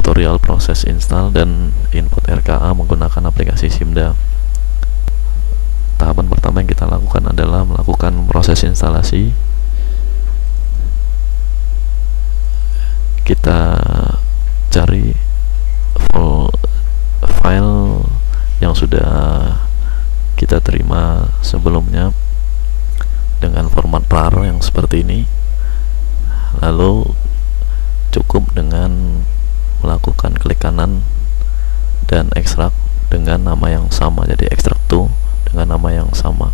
tutorial proses install dan input RKA menggunakan aplikasi Simda. Tahapan pertama yang kita lakukan adalah melakukan proses instalasi. Kita cari file yang sudah kita terima sebelumnya dengan format RAR yang seperti ini. Lalu cukup dengan melakukan klik kanan dan ekstrak dengan nama yang sama, jadi ekstrak to dengan nama yang sama.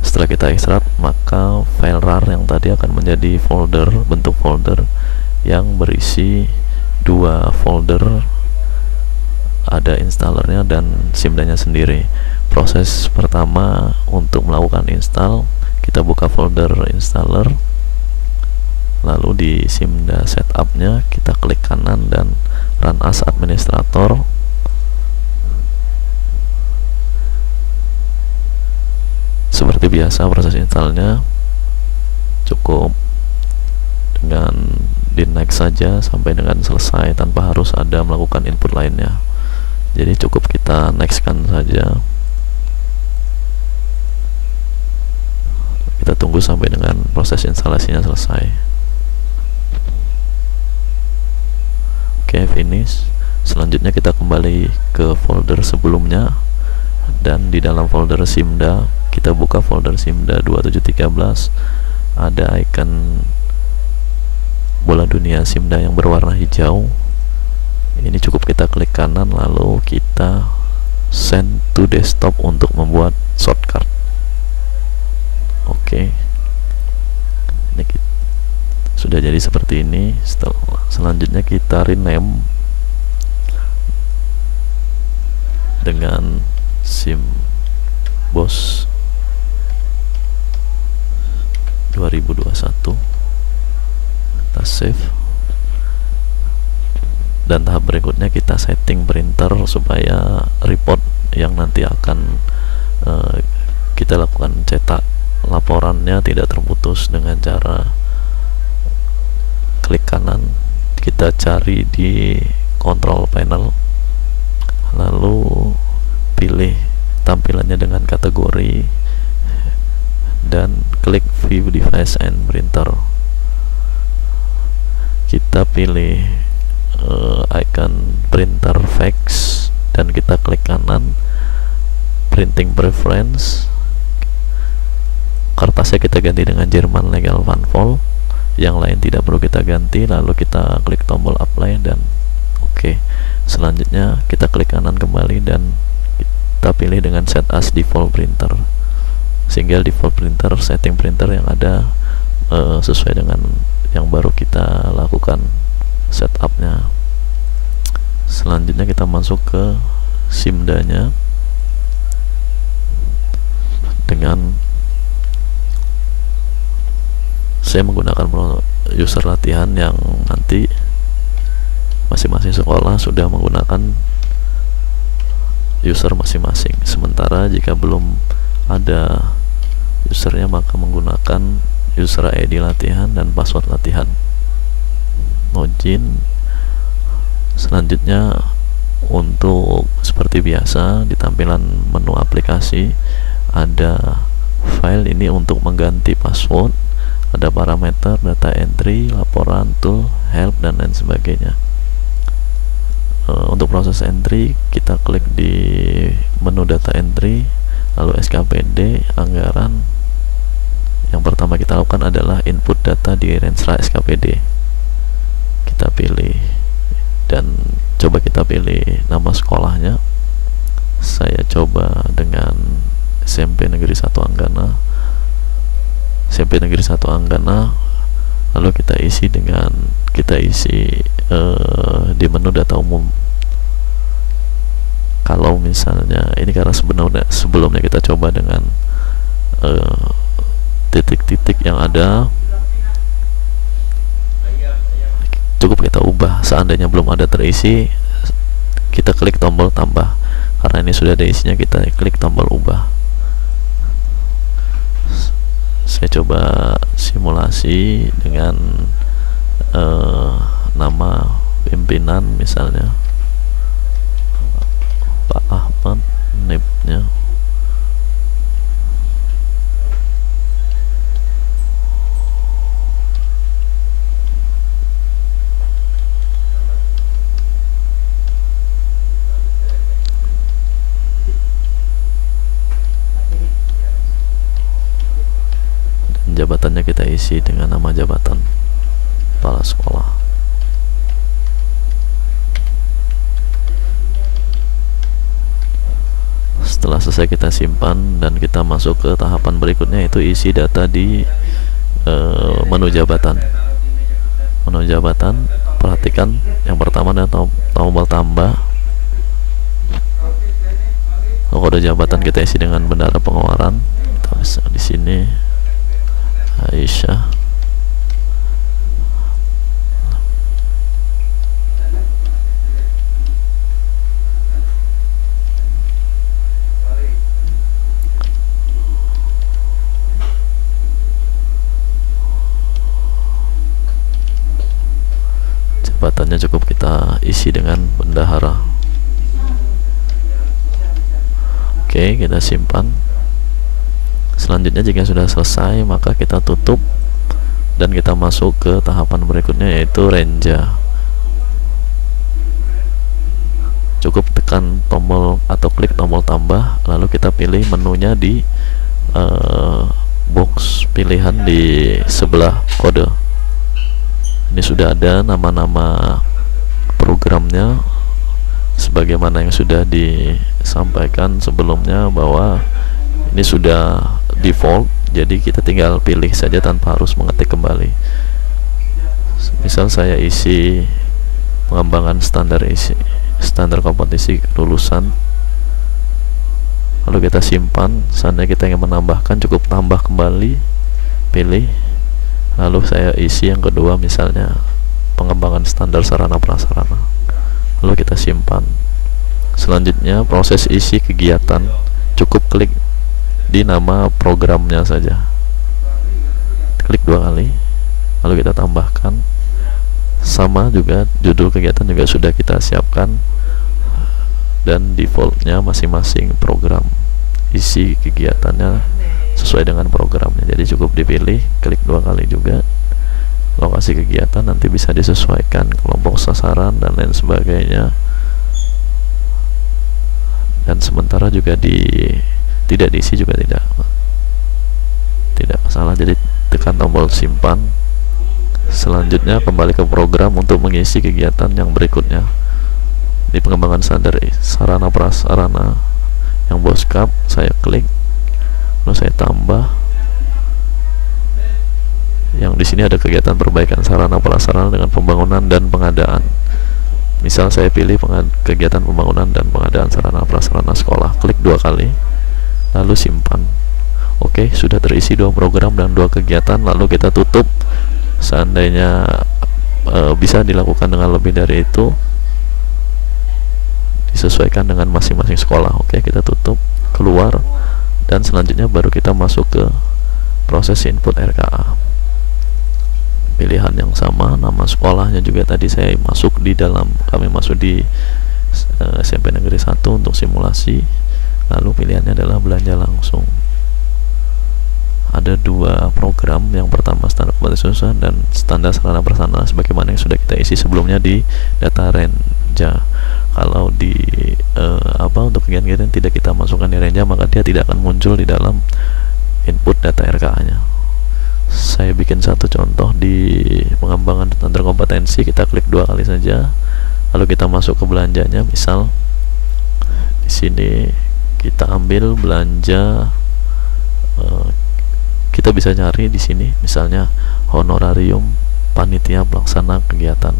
Setelah kita ekstrak, maka file RAR yang tadi akan menjadi folder, bentuk folder yang berisi dua folder, ada installernya dan Simdanya sendiri. Proses pertama untuk melakukan install, kita buka folder installer, lalu di Simda setupnya kita klik kanan dan run as administrator. Seperti biasa proses installnya cukup dengan di next saja sampai dengan selesai tanpa harus ada melakukan input lainnya. Jadi cukup kita next kan saja. Kita tunggu sampai dengan proses instalasinya selesai. Oke, finish. Selanjutnya kita kembali ke folder sebelumnya, dan di dalam folder Simda kita buka folder Simda 2713. Ada icon bola dunia Simda yang berwarna hijau. Ini cukup kita klik kanan lalu kita send to desktop untuk membuat shortcut. Oke, ini sudah jadi seperti ini. Selanjutnya kita rename dengan Simbos 2021. Kita save, dan tahap berikutnya kita setting printer supaya report yang nanti akan kita lakukan cetak laporannya tidak terputus dengan cara klik kanan, kita cari di control panel, lalu pilih tampilannya dengan kategori dan klik view device and printer. Kita pilih icon printer fax dan kita klik kanan, printing preference, kertasnya kita ganti dengan Jerman Legal Van Vol, yang lain tidak perlu kita ganti. Lalu kita klik tombol apply dan oke. Selanjutnya kita klik kanan kembali dan kita pilih dengan set as default printer, sehingga default printer setting printer yang ada sesuai dengan yang baru kita lakukan setupnya. Selanjutnya kita masuk ke Simdanya dengan saya menggunakan user latihan yang nanti masing-masing sekolah sudah menggunakan user masing-masing. Sementara jika belum ada usernya maka menggunakan user ID latihan dan password latihan. Login. Selanjutnya untuk seperti biasa di tampilan menu aplikasi ada file ini untuk mengganti password, ada parameter, data entry, laporan, tool, help, dan lain sebagainya. Untuk proses entry kita klik di menu data entry, lalu SKPD, anggaran. Yang pertama kita lakukan adalah input data di Renstra SKPD. Kita pilih dan coba kita pilih nama sekolahnya. Saya coba dengan SMP Negeri 1 Anggana. SMP Negeri 1 Anggana. Lalu kita isi di menu data umum. Kalau misalnya ini karena sebelumnya kita coba dengan titik-titik yang ada, cukup kita ubah. Seandainya belum ada terisi, kita klik tombol tambah. Karena ini sudah ada isinya, kita klik tombol ubah. Saya coba simulasi dengan nama pimpinan misalnya Pak Ahmad, NIP-nya dan jabatannya kita isi dengan nama jabatan kepala sekolah. Setelah selesai kita simpan dan kita masuk ke tahapan berikutnya, yaitu isi data di menu jabatan. Menu jabatan, perhatikan yang pertama ada tombol tambah. Kode jabatan kita isi dengan bendera pengeluaran. Kita di sini Aisyah. Jabatannya cukup kita isi dengan bendahara. Oke, kita simpan. Selanjutnya jika sudah selesai, maka kita tutup dan kita masuk ke tahapan berikutnya, yaitu renja. Cukup tekan tombol atau klik tombol tambah, lalu kita pilih menunya di box pilihan di sebelah kode. Ini sudah ada nama-nama programnya sebagaimana yang sudah disampaikan sebelumnya, bahwa ini sudah default, jadi kita tinggal pilih saja tanpa harus mengetik kembali. Misal saya isi pengembangan standar kompetisi lulusan, lalu kita simpan. Seandainya kita ingin menambahkan, cukup tambah kembali, pilih, lalu saya isi yang kedua, misalnya pengembangan standar sarana prasarana, lalu kita simpan. Selanjutnya proses isi kegiatan, cukup klik di nama programnya saja, klik 2 kali, lalu kita tambahkan. Sama juga judul kegiatan juga sudah kita siapkan, dan defaultnya masing-masing program isi kegiatannya sesuai dengan programnya. Jadi cukup dipilih, klik 2 kali juga. Lokasi kegiatan nanti bisa disesuaikan, kelompok sasaran dan lain sebagainya. Dan sementara juga tidak diisi juga tidak masalah. Jadi tekan tombol simpan. Selanjutnya kembali ke program untuk mengisi kegiatan yang berikutnya. Di pengembangan standar sarana prasarana yang boskap, saya klik, lalu saya tambah. Yang di sini ada kegiatan perbaikan sarana prasarana dengan pembangunan dan pengadaan. Misal saya pilih kegiatan pembangunan dan pengadaan sarana prasarana sekolah, klik 2 kali, lalu simpan. Oke, sudah terisi 2 program dan 2 kegiatan, lalu kita tutup. Seandainya bisa dilakukan dengan lebih dari itu, disesuaikan dengan masing-masing sekolah. Oke, kita tutup, keluar, dan selanjutnya baru kita masuk ke proses input RKA. Pilihan yang sama, nama sekolahnya juga tadi saya masuk di dalam, kami masuk di SMP Negeri 1 untuk simulasi. Lalu pilihannya adalah belanja langsung. Ada 2 program, yang pertama standar kompetisi lulusan dan standar sarana prasarana sebagaimana yang sudah kita isi sebelumnya di data renja. Kalau di untuk kegiatan-kegiatan tidak kita masukkan di renja, maka dia tidak akan muncul di dalam input data RKA-nya. Saya bikin satu contoh di pengembangan standar kompetensi. Kita klik 2 kali saja, lalu kita masuk ke belanjanya. Misal di sini kita ambil belanja, kita bisa cari di sini misalnya honorarium panitia pelaksana kegiatan.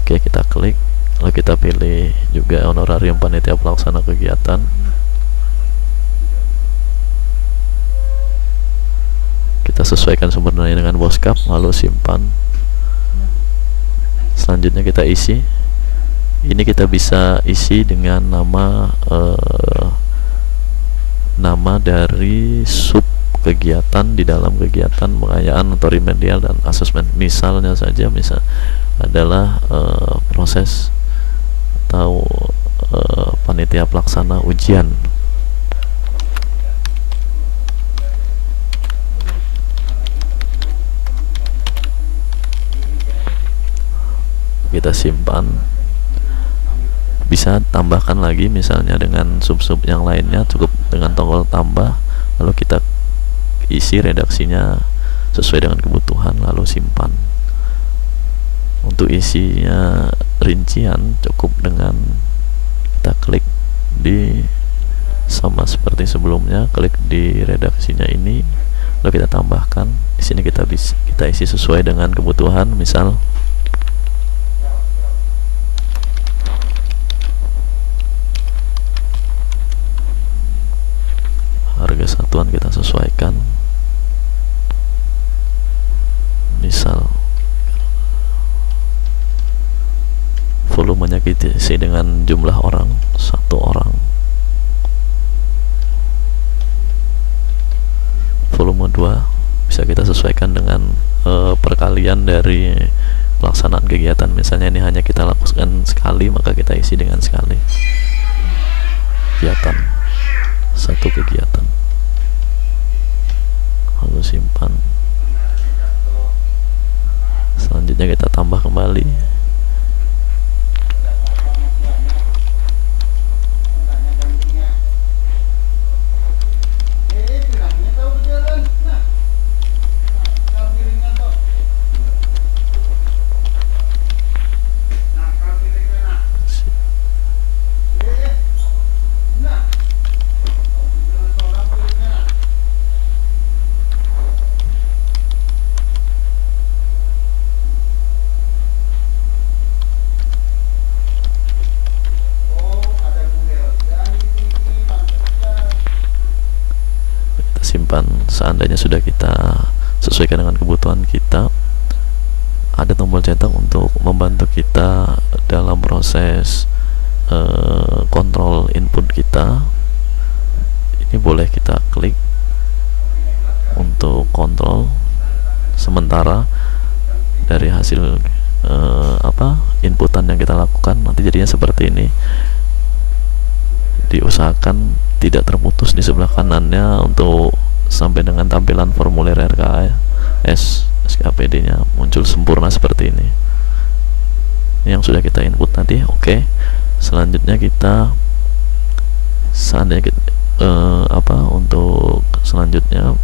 Oke, kita klik, lalu kita pilih juga honorarium panitia pelaksana kegiatan. Kita sesuaikan sumber daya dengan boskap, lalu simpan. Selanjutnya kita isi. Ini kita bisa isi dengan nama dari sub kegiatan di dalam kegiatan pengayaan atau remedial dan asesmen. Misalnya saja adalah proses atau panitia pelaksana ujian. Kita simpan, bisa tambahkan lagi misalnya dengan sub-sub yang lainnya, cukup dengan tombol tambah, lalu kita isi redaksinya sesuai dengan kebutuhan, lalu simpan. Untuk isinya rincian cukup dengan kita klik di, sama seperti sebelumnya, klik di redaksinya ini, lalu kita tambahkan. Di sini kita isi sesuai dengan kebutuhan. Misal harga satuan kita sesuaikan, misal volumenya kita isi dengan jumlah orang, 1 orang. Volume 2 bisa kita sesuaikan dengan perkalian dari pelaksanaan kegiatan. Misalnya ini hanya kita lakukan sekali, maka kita isi dengan sekali. Kegiatan, 1 kegiatan, lalu simpan. Selanjutnya kita tambah kembali. Simpan. Seandainya sudah kita sesuaikan dengan kebutuhan kita, ada tombol cetak untuk membantu kita dalam proses kontrol input kita. Ini boleh kita klik untuk kontrol sementara dari hasil inputan yang kita lakukan. Nanti jadinya seperti ini. Diusahakan tidak terputus di sebelah kanannya untuk sampai dengan tampilan formulir RKS SKPD nya muncul sempurna seperti ini. Ini yang sudah kita input tadi. Oke. Selanjutnya kita untuk selanjutnya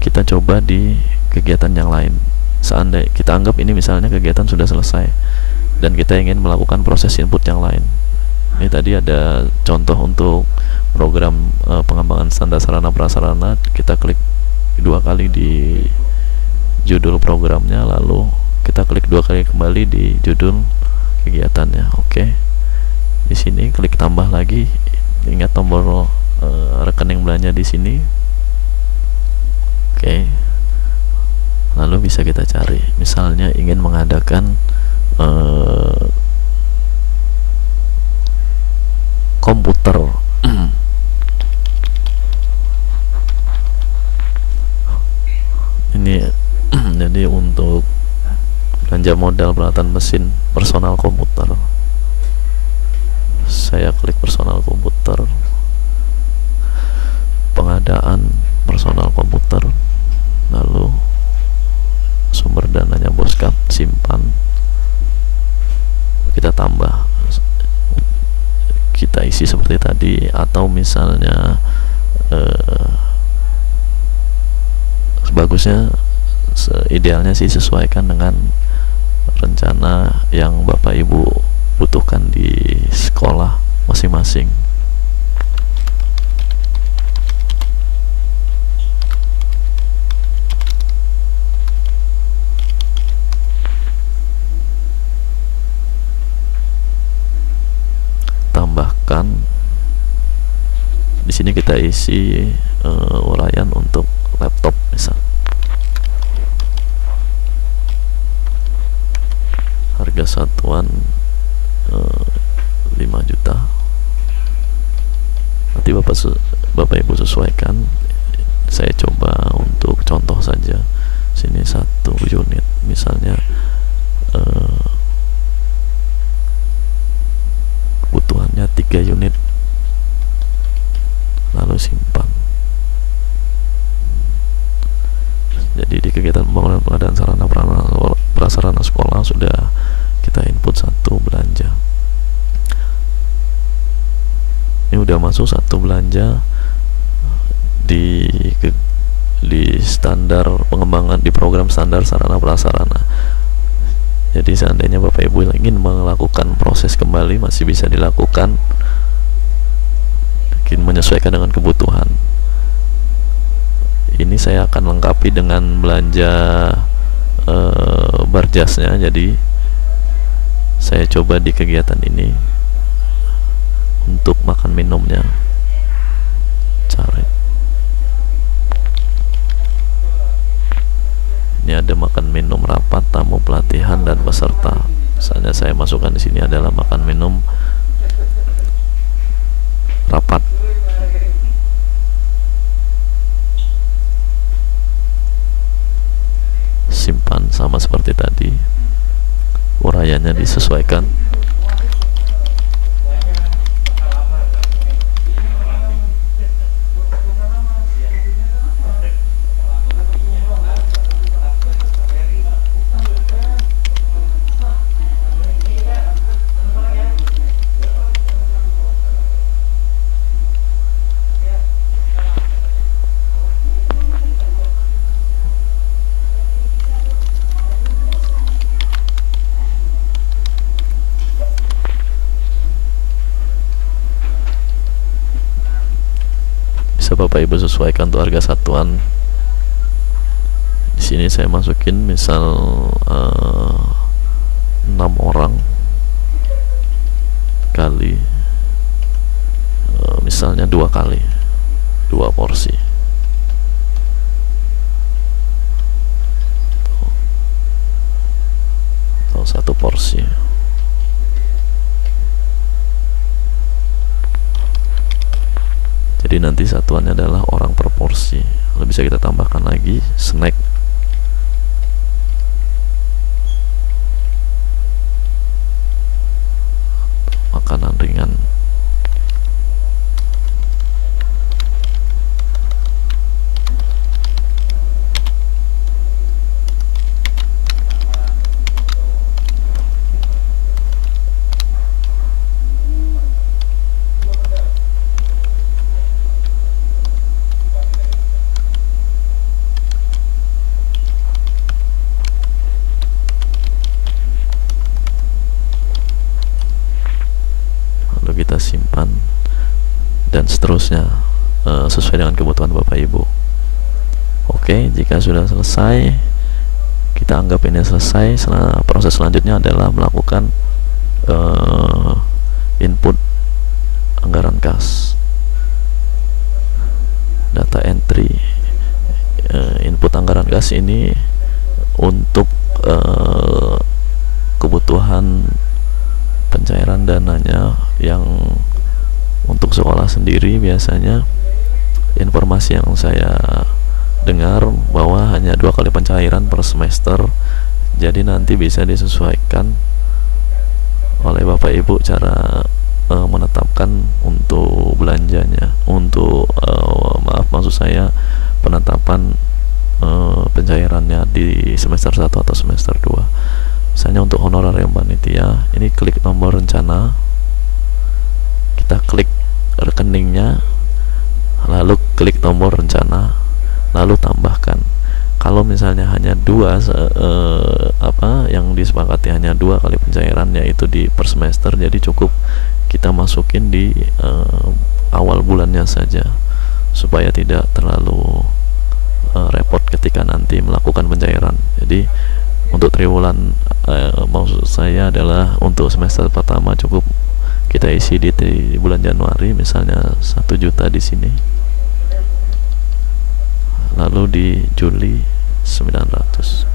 kita coba di kegiatan yang lain. Seandainya kita anggap ini misalnya kegiatan sudah selesai dan kita ingin melakukan proses input yang lain. Ini tadi ada contoh untuk program pengembangan standar sarana prasarana. Kita klik 2 kali di judul programnya, lalu kita klik 2 kali kembali di judul kegiatannya. Oke. Di sini klik tambah lagi. Ingat tombol rekening belanja di sini. Oke. Lalu bisa kita cari. Misalnya ingin mengadakan komputer. Ini jadi untuk belanja modal peralatan mesin personal komputer. Saya klik personal komputer, pengadaan personal komputer, lalu sumber dananya Boskap, simpan, kita tambah, kita isi seperti tadi. Atau misalnya bagusnya idealnya sih sesuaikan dengan rencana yang Bapak Ibu butuhkan di sekolah masing-masing. Tambahkan di sini, kita isi uraian untuk laptop misal. Harga satuan 5 juta. Nanti Bapak Ibu sesuaikan Saya coba untuk contoh saja, sini 1 unit misalnya, kebutuhannya 3 unit, lalu simpan. Jadi di kegiatan pembangunan pengadaan sarana prasarana sekolah sudah kita input 1 belanja. Ini udah masuk 1 belanja di standar pengembangan, di program standar sarana prasarana. Jadi seandainya Bapak Ibu ingin melakukan proses kembali masih bisa dilakukan, mungkin menyesuaikan dengan kebutuhan. Ini saya akan lengkapi dengan belanja barjasnya. Jadi saya coba di kegiatan ini untuk makan minumnya, cari. Ini ada makan minum rapat, tamu pelatihan dan peserta. Misalnya saya masukkan di sini adalah makan minum rapat. Simpan sama seperti tadi, uraiannya disesuaikan. Bisa Bapak Ibu sesuaikan untuk harga satuan. Di sini saya masukin misal 6 orang kali misalnya 2 kali 2 porsi. Atau 1 porsi. Jadi nanti satuannya adalah orang per porsi. Lalu bisa kita tambahkan lagi snack. Makanan ringan. Kita simpan dan seterusnya sesuai dengan kebutuhan Bapak Ibu. Oke, jika sudah selesai, kita anggap ini selesai. Proses selanjutnya adalah melakukan input anggaran kas, data entry. Input anggaran kas ini untuk kebutuhan pencairan dananya yang untuk sekolah sendiri. Biasanya informasi yang saya dengar bahwa hanya 2 kali pencairan per semester, jadi nanti bisa disesuaikan oleh Bapak Ibu cara menetapkan untuk belanjanya, untuk maksud saya penetapan pencairannya di semester 1 atau semester 2. Misalnya untuk honorarium panitia, ini klik nomor rencana, kita klik rekeningnya, lalu klik nomor rencana, lalu tambahkan. Kalau misalnya hanya 2 yang disepakati hanya 2 kali pencairan, yaitu di per semester, jadi cukup kita masukin di awal bulannya saja supaya tidak terlalu repot ketika nanti melakukan pencairan. Jadi untuk triwulan, maksud saya adalah untuk semester pertama cukup kita isi di bulan Januari, misalnya 1 juta di sini, lalu di Juli 900.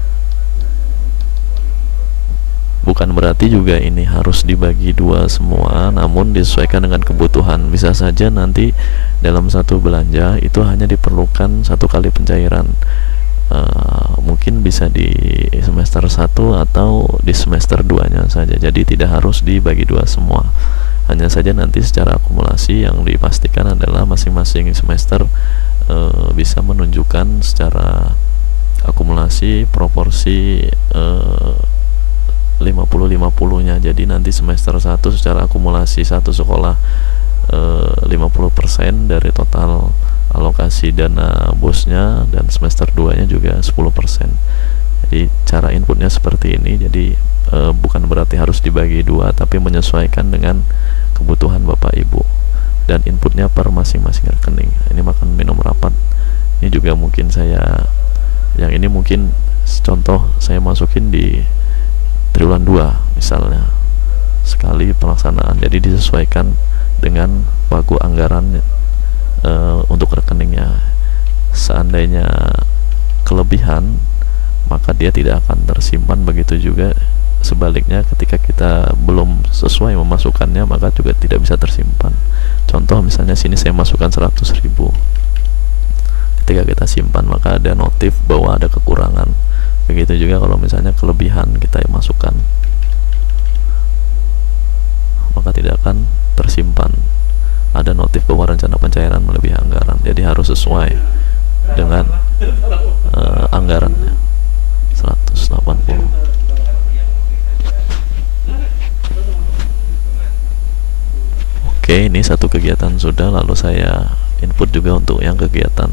Bukan berarti juga ini harus dibagi 2 semua, namun disesuaikan dengan kebutuhan. Bisa saja nanti dalam satu belanja itu hanya diperlukan satu kali pencairan. Mungkin bisa di semester 1 atau di semester 2 nya saja, jadi tidak harus dibagi dua semua. Hanya saja nanti secara akumulasi yang dipastikan adalah masing-masing semester bisa menunjukkan secara akumulasi proporsi 50-50 nya. Jadi nanti semester 1 secara akumulasi satu sekolah 50% dari total alokasi dana bosnya, dan semester 2 nya juga 10%. Jadi cara inputnya seperti ini. Jadi bukan berarti harus dibagi dua, tapi menyesuaikan dengan kebutuhan Bapak Ibu, dan inputnya per masing-masing rekening. Ini makan minum rapat, ini juga mungkin saya, yang ini mungkin contoh saya masukin di triwulan 2 misalnya, sekali pelaksanaan, jadi disesuaikan dengan pagu anggaran untuk rekeningnya. Seandainya kelebihan, maka dia tidak akan tersimpan. Begitu juga sebaliknya, ketika kita belum sesuai memasukkannya, maka juga tidak bisa tersimpan. Contoh misalnya sini saya masukkan 100.000, ketika kita simpan maka ada notif bahwa ada kekurangan. Begitu juga kalau misalnya kelebihan kita masukkan, maka tidak akan tersimpan, ada notif bahwa rencana pencairan melebihi anggaran. Jadi harus sesuai dengan anggarannya 180. Oke, ini satu kegiatan sudah, lalu saya input juga untuk yang kegiatan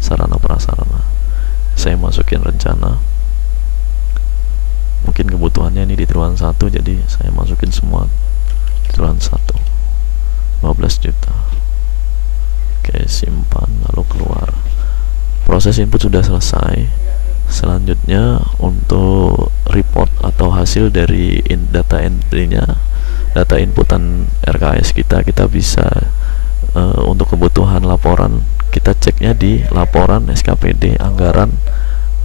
sarana prasarana. Saya masukin rencana, mungkin kebutuhannya ini di triwulan 1, jadi saya masukin semua triwulan 1, 15 juta. Oke, simpan lalu keluar. Proses input sudah selesai. Selanjutnya untuk report atau hasil dari data entry-nya, data inputan RKS kita bisa untuk kebutuhan laporan kita ceknya di laporan SKPD, anggaran,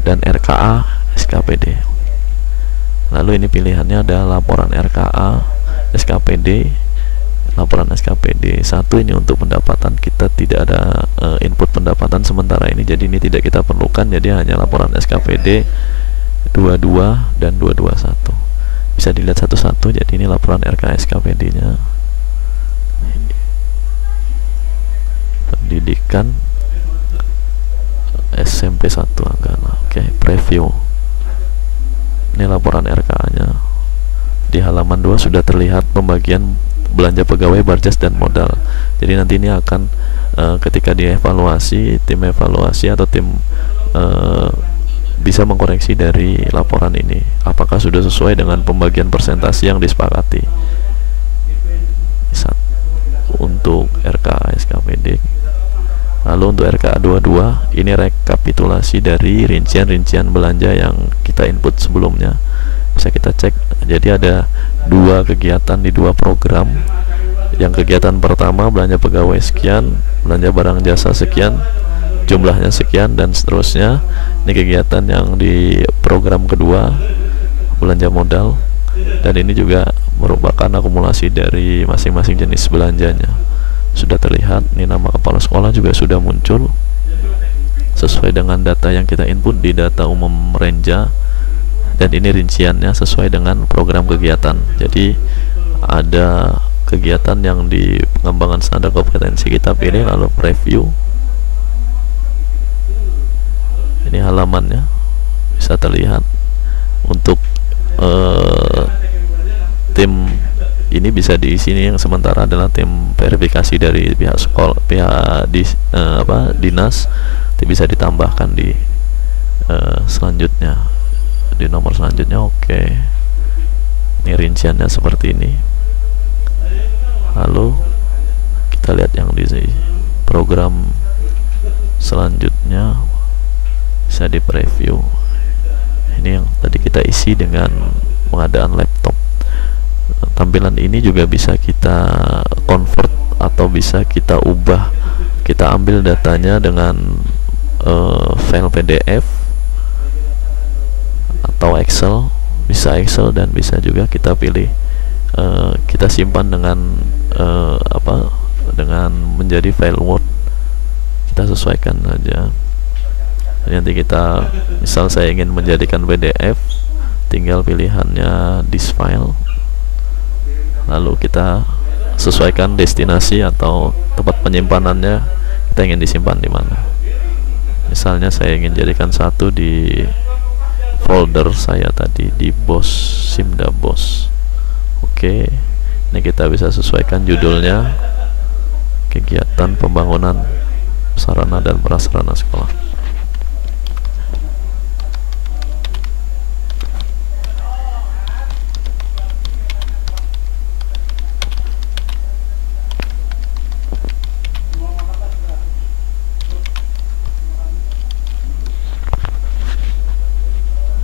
dan RKA SKPD. Lalu ini pilihannya ada laporan RKA, SKPD, laporan SKPD 1 ini untuk pendapatan. Kita tidak ada input pendapatan sementara ini, jadi ini tidak kita perlukan, jadi hanya laporan SKPD 22 dan 221. Bisa dilihat satu-satu. Jadi ini laporan RKA SKPD nya. Pendidikan SMP 1 Anggana. Oke, preview. Ini laporan RKA nya. Di halaman 2 sudah terlihat pembagian belanja pegawai, barjas, dan modal. Jadi nanti ini akan ketika dievaluasi, tim evaluasi atau tim bisa mengkoreksi dari laporan ini apakah sudah sesuai dengan pembagian persentase yang disepakati. Untuk RKA SKPD. Lalu untuk RKA 22 ini rekapitulasi dari rincian-rincian belanja yang kita input sebelumnya. Bisa kita cek. Jadi ada 2 kegiatan di 2 program. Yang kegiatan pertama belanja pegawai sekian, belanja barang jasa sekian, jumlahnya sekian, dan seterusnya. Ini kegiatan yang di program kedua, belanja modal, dan ini juga merupakan akumulasi dari masing-masing jenis belanjanya. Sudah terlihat, ini nama kepala sekolah juga sudah muncul sesuai dengan data yang kita input di data umum Renja, dan ini rinciannya sesuai dengan program kegiatan. Jadi ada kegiatan yang di pengembangan standar kompetensi, kita pilih lalu preview. Ini halamannya bisa terlihat. Untuk tim ini bisa di sini, yang sementara adalah tim verifikasi dari pihak sekolah, pihak dinas. Itu bisa ditambahkan di selanjutnya, di nomor selanjutnya. Oke, ini rinciannya seperti ini. Lalu kita lihat yang di program selanjutnya, bisa di preview. Ini yang tadi kita isi dengan pengadaan laptop. Tampilan ini juga bisa kita convert atau bisa kita ubah. Kita ambil datanya dengan file PDF atau Excel, bisa Excel, dan bisa juga kita pilih kita simpan dengan dengan menjadi file Word. kita sesuaikan saja. Nanti kita, misal saya ingin menjadikan PDF, tinggal pilihannya this file, lalu kita sesuaikan destinasi atau tempat penyimpanannya, kita ingin disimpan di mana. Misalnya saya ingin jadikan satu di folder saya tadi di BOS, Simda BOS. Oke, ini kita bisa sesuaikan judulnya, kegiatan pembangunan sarana dan prasarana sekolah.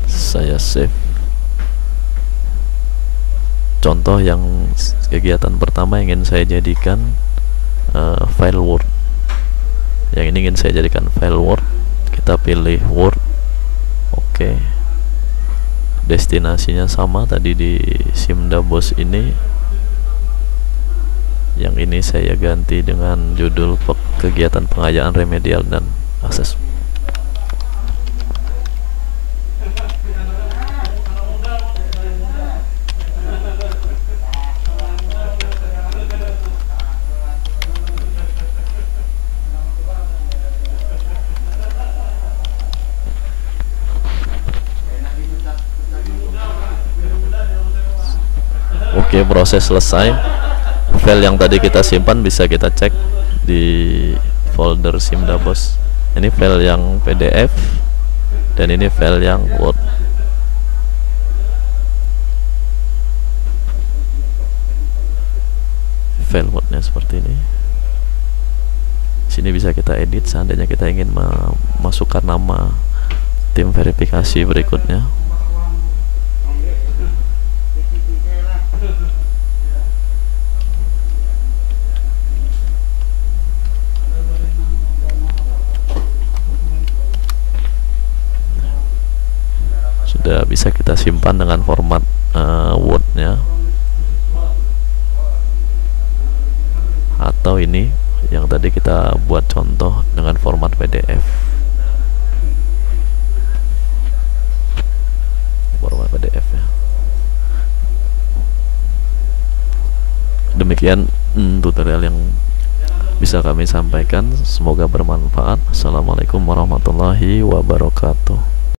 Saya save. Contoh yang kegiatan pertama ingin saya jadikan file Word. Yang ini ingin saya jadikan file Word. Kita pilih Word. Oke. Destinasinya sama tadi di Simda BOS ini. Yang ini saya ganti dengan judul kegiatan pengayaan remedial dan akses. Oke, proses selesai. File yang tadi kita simpan bisa kita cek di folder Simda BOS. Ini file yang PDF dan ini file yang Word. File Wordnya seperti ini. Sini bisa kita edit seandainya kita ingin memasukkan nama tim verifikasi berikutnya. Sudah bisa kita simpan dengan format Word-nya, atau ini yang tadi kita buat contoh dengan format PDF. Format PDF ya. Demikian tutorial yang bisa kami sampaikan, semoga bermanfaat. Assalamualaikum warahmatullahi wabarakatuh.